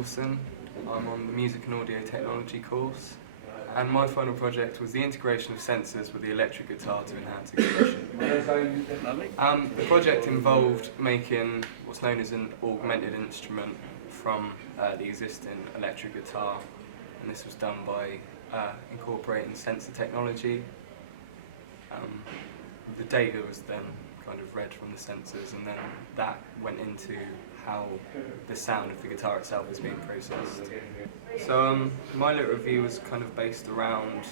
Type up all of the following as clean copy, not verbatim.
Wilson. I'm on the Music and Audio Technology course, and my final project was the integration of sensors with the electric guitar to enhance expression. The project involved making what's known as an augmented instrument from the existing electric guitar, and this was done by incorporating sensor technology. The data was then kind of read from the sensors, and then that went into how the sound of the guitar itself is being processed. So my little review was kind of based around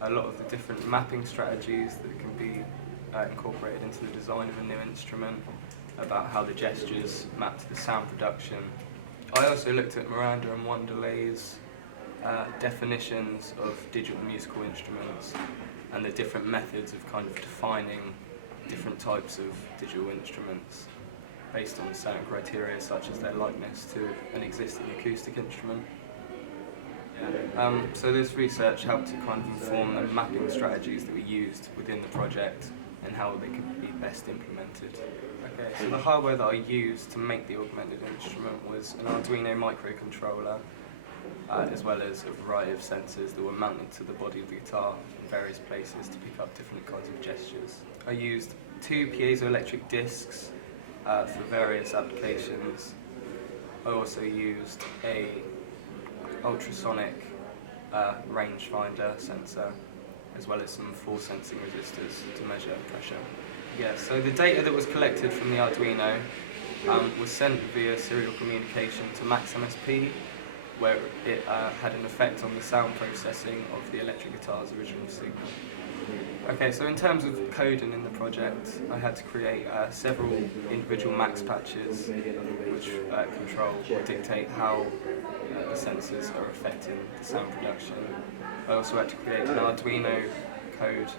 a lot of the different mapping strategies that can be incorporated into the design of a new instrument, about how the gestures map to the sound production. I also looked at Miranda and Wanderley's definitions of digital musical instruments and the different methods of kind of defining different types of digital instruments based on certain criteria, such as their likeness to an existing acoustic instrument. So this research helped to kind of inform the mapping strategies that we used within the project and how they could be best implemented. Okay, so the hardware that I used to make the augmented instrument was an Arduino microcontroller, as well as a variety of sensors that were mounted to the body of the guitar in various places to pick up different kinds of gestures. I used 2 piezoelectric discs for various applications. I also used a ultrasonic rangefinder sensor, as well as some force sensing resistors to measure pressure. Yeah, so the data that was collected from the Arduino was sent via serial communication to Max MSP, where it had an effect on the sound processing of the electric guitar's original signal. Okay, so in terms of coding in the project, I had to create several individual max patches which control or dictate how the sensors are affecting the sound production. I also had to create an Arduino code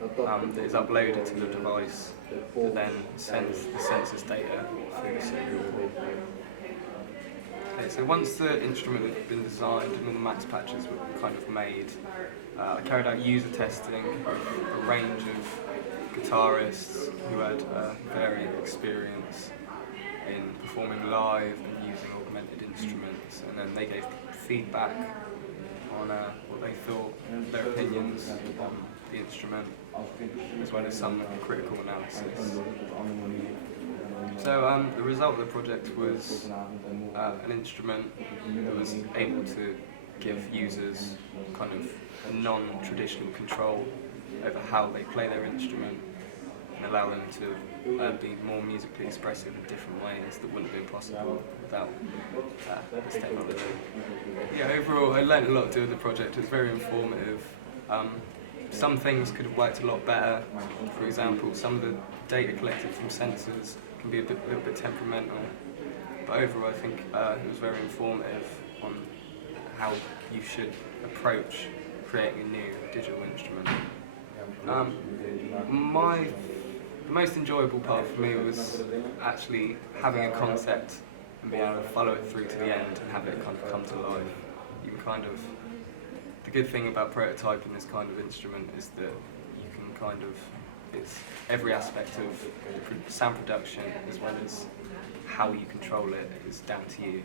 that is uploaded to the device that then sends the sensors data through the serial port. Okay, so once the instrument had been designed and all the max patches were kind of made, I carried out user testing with a range of guitarists who had varied experience in performing live and using augmented instruments, and then they gave feedback on what they thought, their opinions on the instrument, as well as some critical analysis. So the result of the project was an instrument that was able to give users kind of a non-traditional control over how they play their instrument and allow them to be more musically expressive in different ways that wouldn't have been possible without this technology. Yeah, overall I learned a lot doing the project. It was very informative. Some things could have worked a lot better. For example, some of the data collected from sensors can be a little bit temperamental, but overall I think it was very informative on how you should approach creating a new digital instrument. The most enjoyable part for me was actually having a concept and being able to follow it through to the end and have it kind of come to life. You can kind of, the good thing about prototyping this kind of instrument is that you can kind of, it's every aspect of sound production as well as how you control it is down to you.